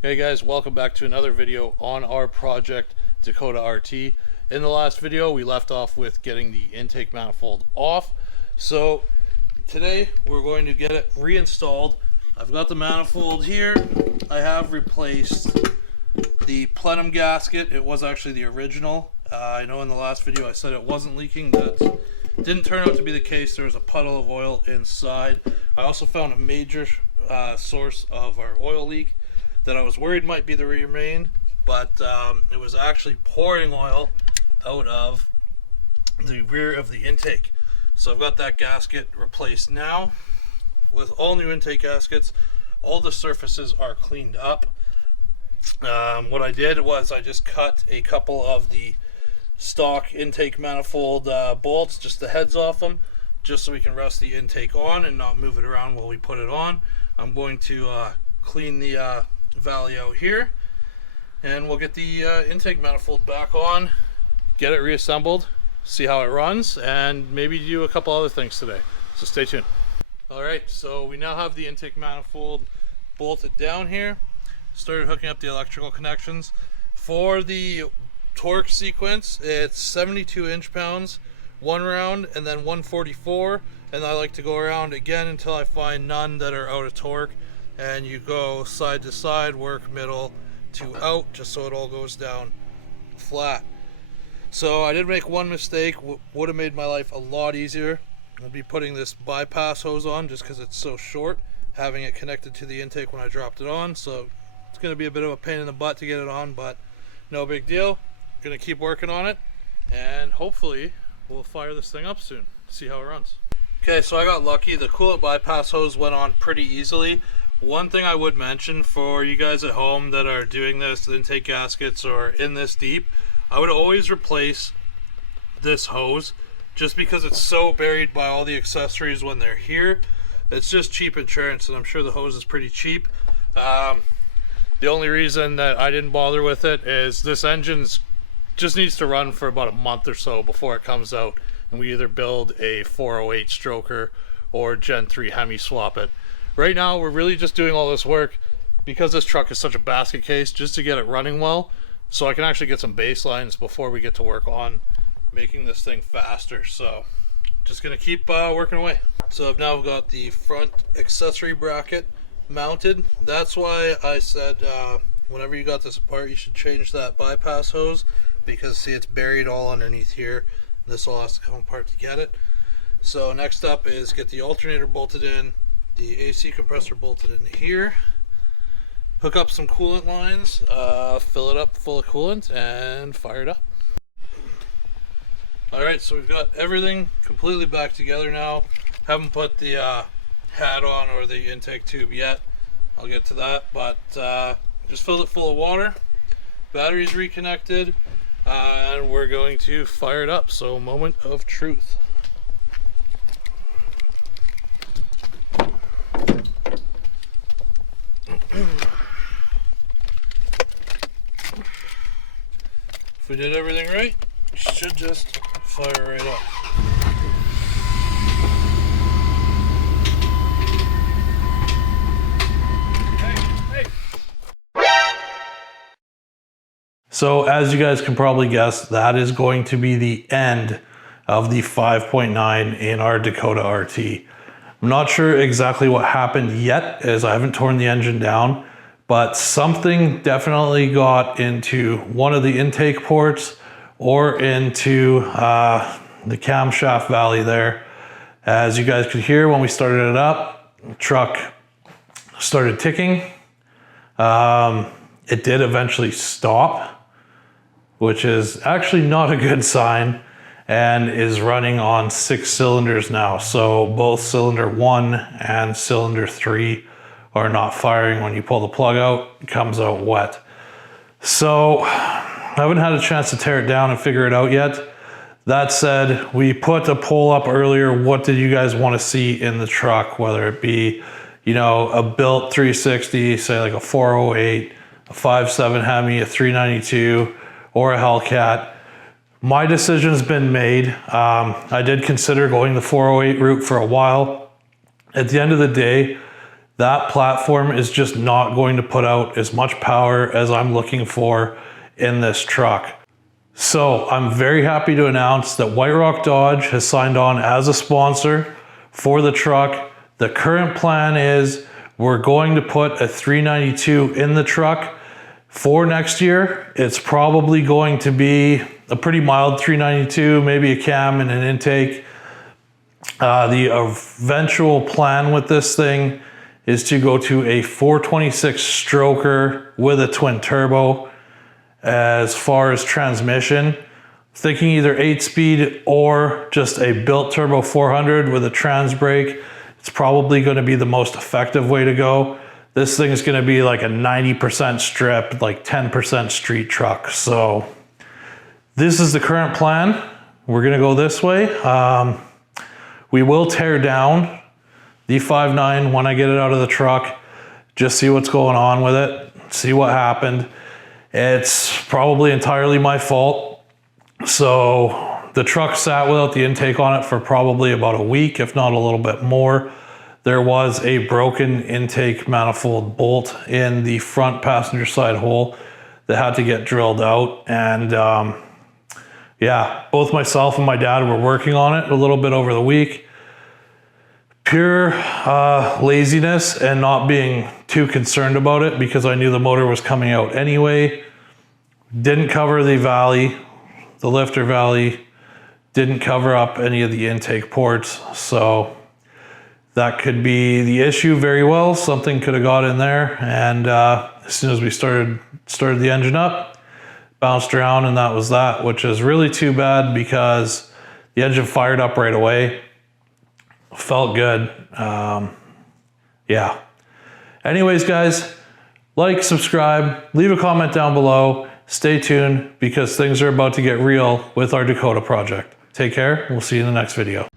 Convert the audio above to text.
Hey guys, welcome back to another video on our project Dakota RT. In the last video we left off with getting the intake manifold off. So today we're going to get it reinstalled. I've got the manifold here. I have replaced the plenum gasket. It was actually the original. I know in the last video I said it wasn't leaking. That didn't turn out to be the case. There was a puddle of oil inside. I also found a major source of our oil leak that I was worried might be the rear main, but it was actually pouring oil out of the rear of the intake. So I've got that gasket replaced now with all new intake gaskets. All the surfaces are cleaned up. What I did was I just cut a couple of the stock intake manifold bolts, just the heads off them, just so we can rest the intake on and not move it around while we put it on. I'm going to clean the valley out here, and we'll get the intake manifold back on, get it reassembled, see how it runs, and maybe do a couple other things today. So stay tuned. Alright, so we now have the intake manifold bolted down here. Started hooking up the electrical connections. For the torque sequence, it's 72 inch-pounds, one round, and then 144, and I like to go around again until I find none that are out of torque. And you go side to side, work middle to out, just so it all goes down flat. So I did make one mistake, would have made my life a lot easier. I'll be putting this bypass hose on just because it's so short, having it connected to the intake when I dropped it on. So it's going to be a bit of a pain in the butt to get it on, but no big deal. Going to keep working on it, and hopefully we'll fire this thing up soon, see how it runs. Okay, so I got lucky. The coolant bypass hose went on pretty easily. One thing I would mention for you guys at home that are doing this, the intake gaskets, or in this deep, I would always replace this hose just because it's so buried by all the accessories when they're here. It's just cheap insurance, and I'm sure the hose is pretty cheap. The only reason that I didn't bother with it is this engine's just needs to run for about a month or so before it comes out, and we either build a 408 stroker or Gen 3 Hemi swap it. Right now we're really just doing all this work because this truck is such a basket case, just to get it running well, so I can actually get some baselines before we get to work on making this thing faster. So just gonna keep working away. So I've now got the front accessory bracket mounted. That's why I said whenever you got this apart, you should change that bypass hose, because see, it's buried all underneath here. This all has to come apart to get it. So next up is get the alternator bolted in, the AC compressor bolted in here, hook up some coolant lines, fill it up full of coolant, and fire it up. Alright, so we've got everything completely back together now. Haven't put the hat on or the intake tube yet. I'll get to that, but just filled it full of water. Battery's reconnected, and we're going to fire it up. So moment of truth. If we did everything right, we should just fire right up. So as you guys can probably guess, that is going to be the end of the 5.9 in our Dakota RT. I'm not sure exactly what happened yet, as I haven't torn the engine down, but something definitely got into one of the intake ports or into the camshaft valley there. As you guys could hear when we started it up, the truck started ticking. It did eventually stop, which is actually not a good sign, and is running on 6 cylinders now. So both cylinder 1 and cylinder 3 are not firing. When you pull the plug out, it comes out wet. So I haven't had a chance to tear it down and figure it out yet. That said, we put a poll up earlier. What did you guys want to see in the truck? Whether it be, you know, a built 360, say like a 408, a 5.7 Hemi, a 392, or a Hellcat. My decision's been made. I did consider going the 408 route for a while. At the end of the day, that platform is just not going to put out as much power as I'm looking for in this truck. So I'm very happy to announce that White Rock Dodge has signed on as a sponsor for the truck. The current plan is we're going to put a 392 in the truck for next year. It's probably going to be a pretty mild 392, maybe a cam and an intake. The eventual plan with this thing is to go to a 426 stroker with a twin turbo. As far as transmission, thinking either 8-speed or just a built turbo 400 with a trans brake. It's probably going to be the most effective way to go. This thing is going to be like a 90% strip, like 10% street truck. So this is the current plan. We're going to go this way. We will tear down the 5.9 when I get it out of the truck. Just see what's going on with it. See what happened. It's probably entirely my fault. So the truck sat without the intake on it for probably about a week, if not a little bit more. There was a broken intake manifold bolt in the front passenger side hole that had to get drilled out. And yeah, both myself and my dad were working on it a little bit over the week. Pure laziness and not being too concerned about it because I knew the motor was coming out anyway. Didn't cover the valley, the lifter valley, didn't cover up any of the intake ports. So that could be the issue very well. Something could have got in there. And as soon as we started the engine up, bounced around, and that was that, which is really too bad because the engine fired up right away. Felt good. Yeah. Anyways, guys, like, subscribe, leave a comment down below. Stay tuned because things are about to get real with our Dakota project. Take care. We'll see you in the next video.